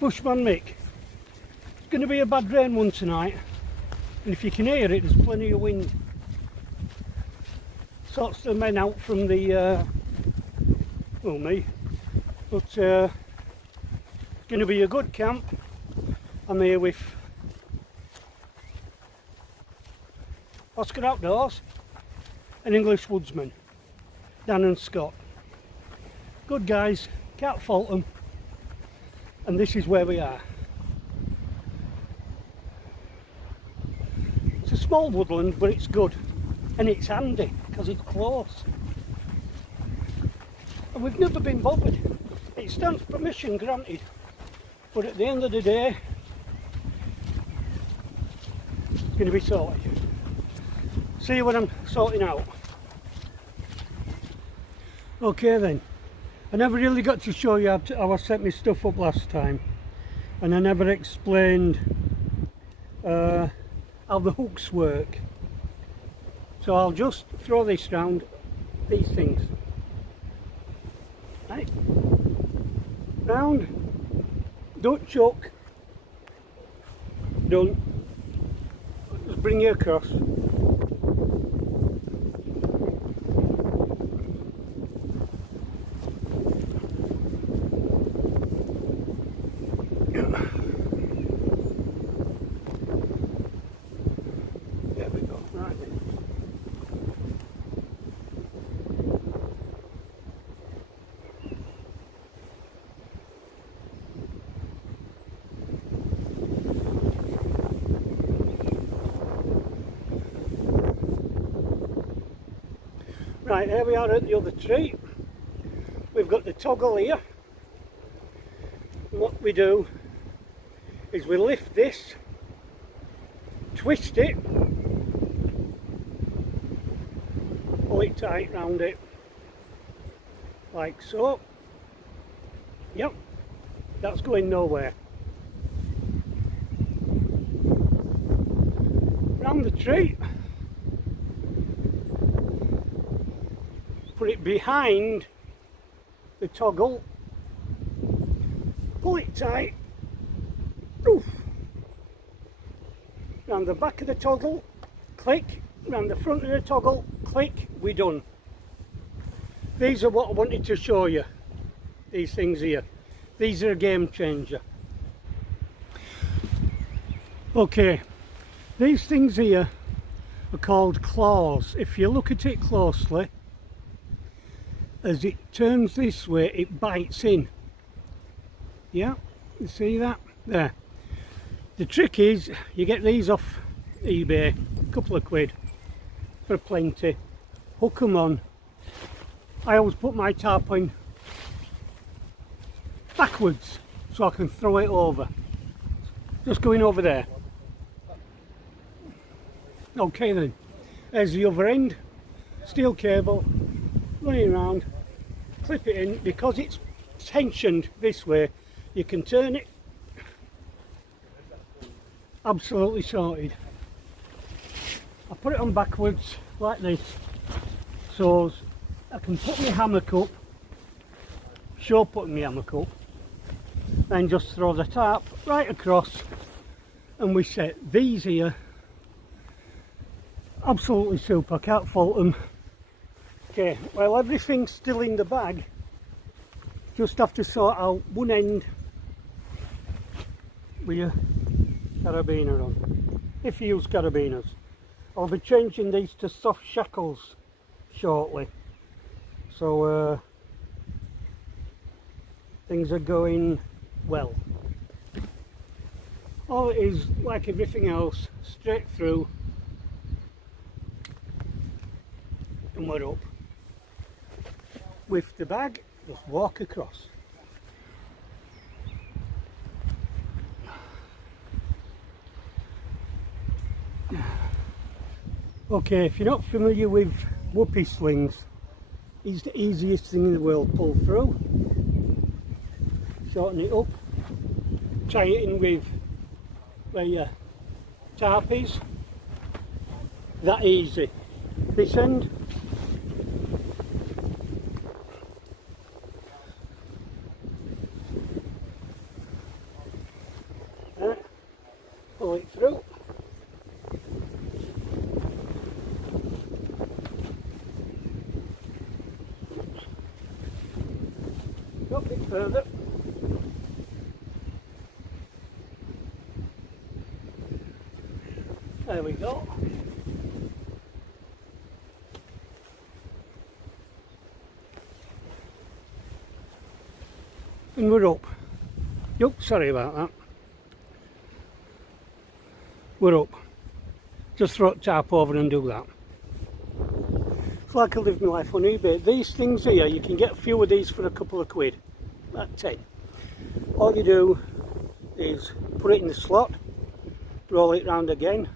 Bushman Mick. It's going to be a bad rain one tonight, and if you can hear it, there's plenty of wind. Sorts the men out from the, well, me, but it's going to be a good camp. I'm here with Oscar Outdoors, an English woodsman, Dan and Scott. Good guys, can't fault them, and this is where we are. It's a small woodland, but it's good, and it's handy because it's close. And we've never been bothered. It stands permission granted, but at the end of the day, it's going to be sorted. See you when I'm sorting out. Okay then, I never really got to show you how I set my stuff up last time, and I never explained how the hooks work. So I'll just throw this round, these things. Right, round, don't choke, done. Just bring you across. Right, here we are at the other tree. We've got the toggle here. And what we do is we lift this, twist it, pull it tight round it, like so. Yep, that's going nowhere. Round the tree. Put it behind the toggle, pull it tight, oof, round the back of the toggle, click, round the front of the toggle, click, we're done. These are what I wanted to show you, these things here. These are a game changer. Okay, these things here are called claws. If you look at it closely, as it turns this way, it bites in. Yeah, you see that? There. The trick is, you get these off eBay, a couple of quid for plenty. Hook them on. I always put my tarpaulin backwards so I can throw it over. Just going over there. Okay then. There's the other end. Steel cable. Running around, clip it in. Because it's tensioned this way, you can turn it. Absolutely sorted. I put it on backwards like this, so I can put my hammock up, show putting my hammock up, then just throw the tarp right across, and we set these here. Absolutely super, can't fault them. Okay, well, everything's still in the bag, just have to sort out one end with your carabiner on, if you use carabiners. I'll be changing these to soft shackles shortly, so things are going well. All it is, like everything else, straight through and we're up. With the bag, just walk across. Okay, if you're not familiar with whoopee slings, it's the easiest thing in the world. Pull through, shorten it up, tie it in with where your tarp is. That easy. This end, Go a bit further. There we go. And we're up. Yup, sorry about that. We're up. Just throw the tarp over and do that. It's like I live my life on eBay. These things here, you can get a few of these for a couple of quid. That's it. All you do is put it in the slot, roll it round again,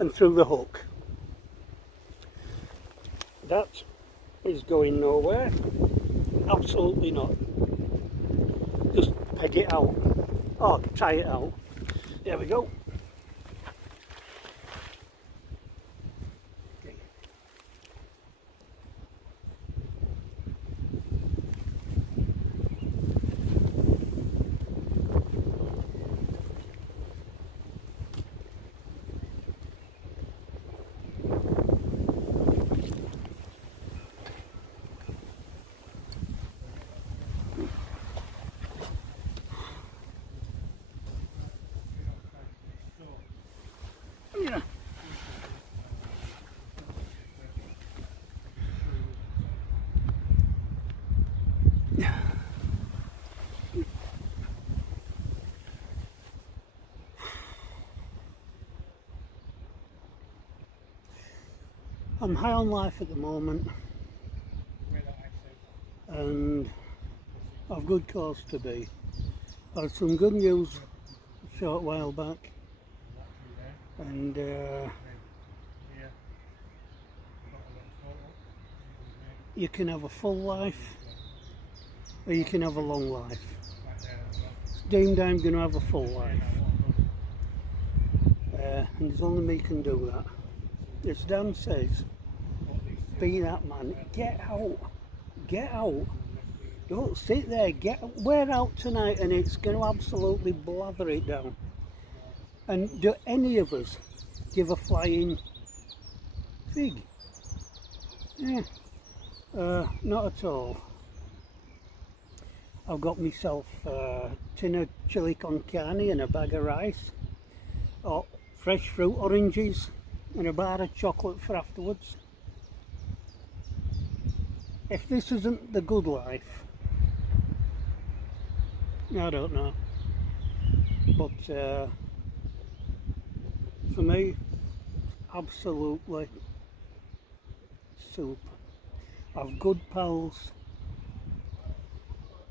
and through the hook. That is going nowhere. Absolutely not. Just peg it out. Or tie it out. There we go. I'm high on life at the moment, and I've good cause to be. I had some good news a short while back, and you can have a full life or you can have a long life. It's deemed I'm going to have a full life, and there's only me can do that. As Dan says, be that man, get out, get out, don't sit there, we're out tonight and it's going to absolutely blather it down. And do any of us give a flying fig? Yeah, not at all. I've got myself a tin of chili con carne and a bag of rice, or fresh fruit, oranges, and a bar of chocolate for afterwards. If this isn't the good life, I don't know. But for me, absolutely super. I've good pals,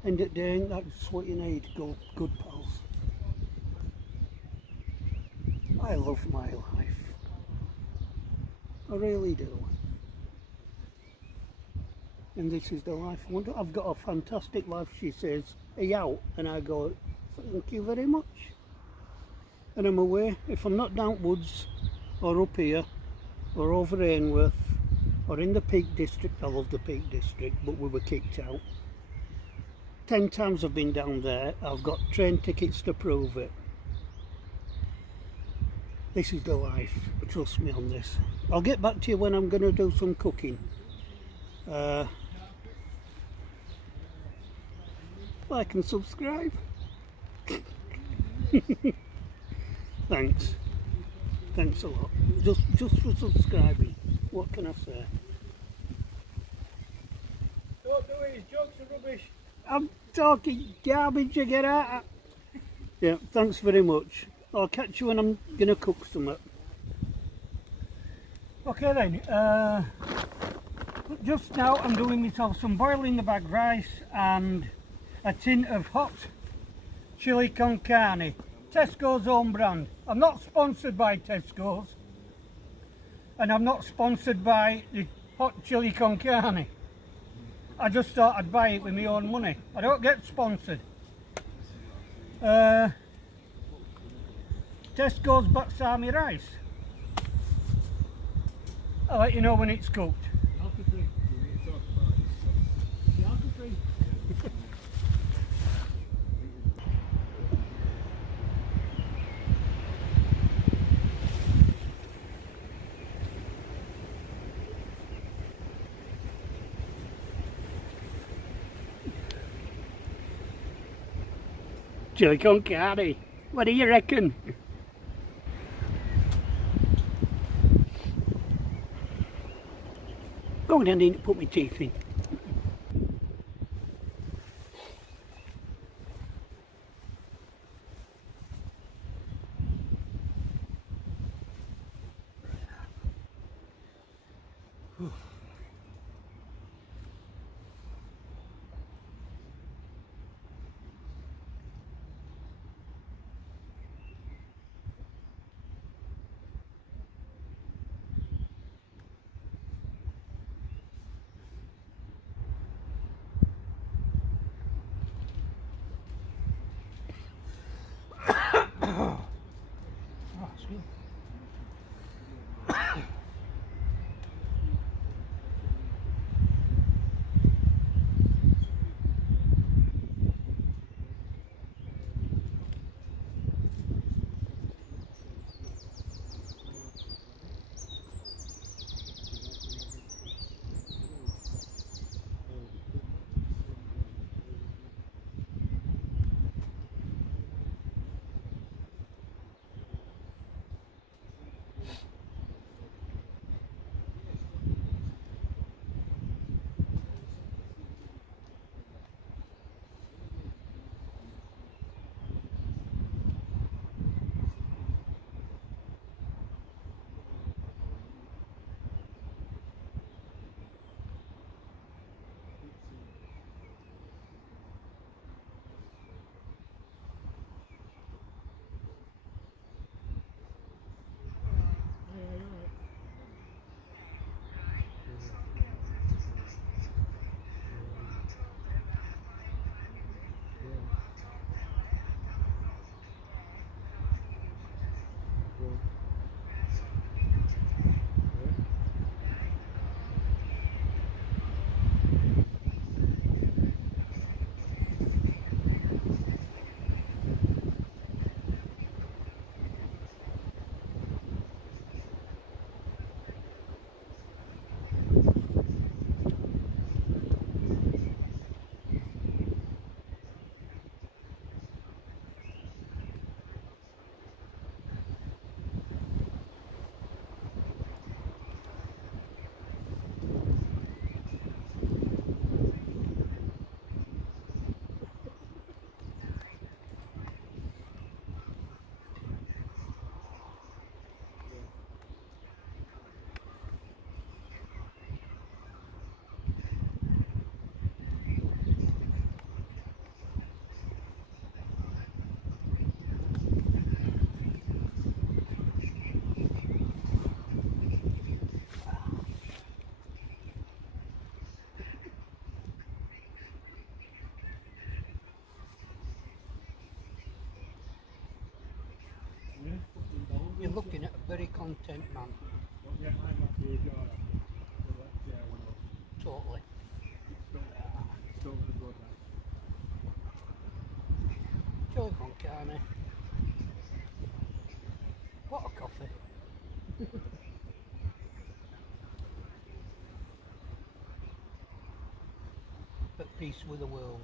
and at the end, that's what you need, good pals. I love my life. I really do. And this is the life I want. I've got a fantastic life, she says. Are you out? And I go, thank you very much. And I'm away. If I'm not down woods, or up here, or over Ainworth, or in the Peak District, I love the Peak District, but we were kicked out. 10 times I've been down there. I've got train tickets to prove it. This is the life, trust me on this. I'll get back to you when I'm going to do some cooking. Like and subscribe. Thanks. Thanks a lot. Just for subscribing. What can I say? Don't do it, his jokes are rubbish. I'm talking garbage, you get out. Yeah, thanks very much. I'll catch you when I'm going to cook something. Okay then, just now I'm doing myself some boiling the bag rice and a tin of hot chili con carne. Tesco's own brand. I'm not sponsored by Tesco's, and I'm not sponsored by the hot chili con carne. I just thought I'd buy it with my own money. I don't get sponsored. Tesco's Batsami rice. I'll let you know when it's cooked. Chili con carne. What do you reckon? Go down in and put my teeth in. You're looking at a very content man. Totally. Chili con carne. What a coffee. At peace with the world.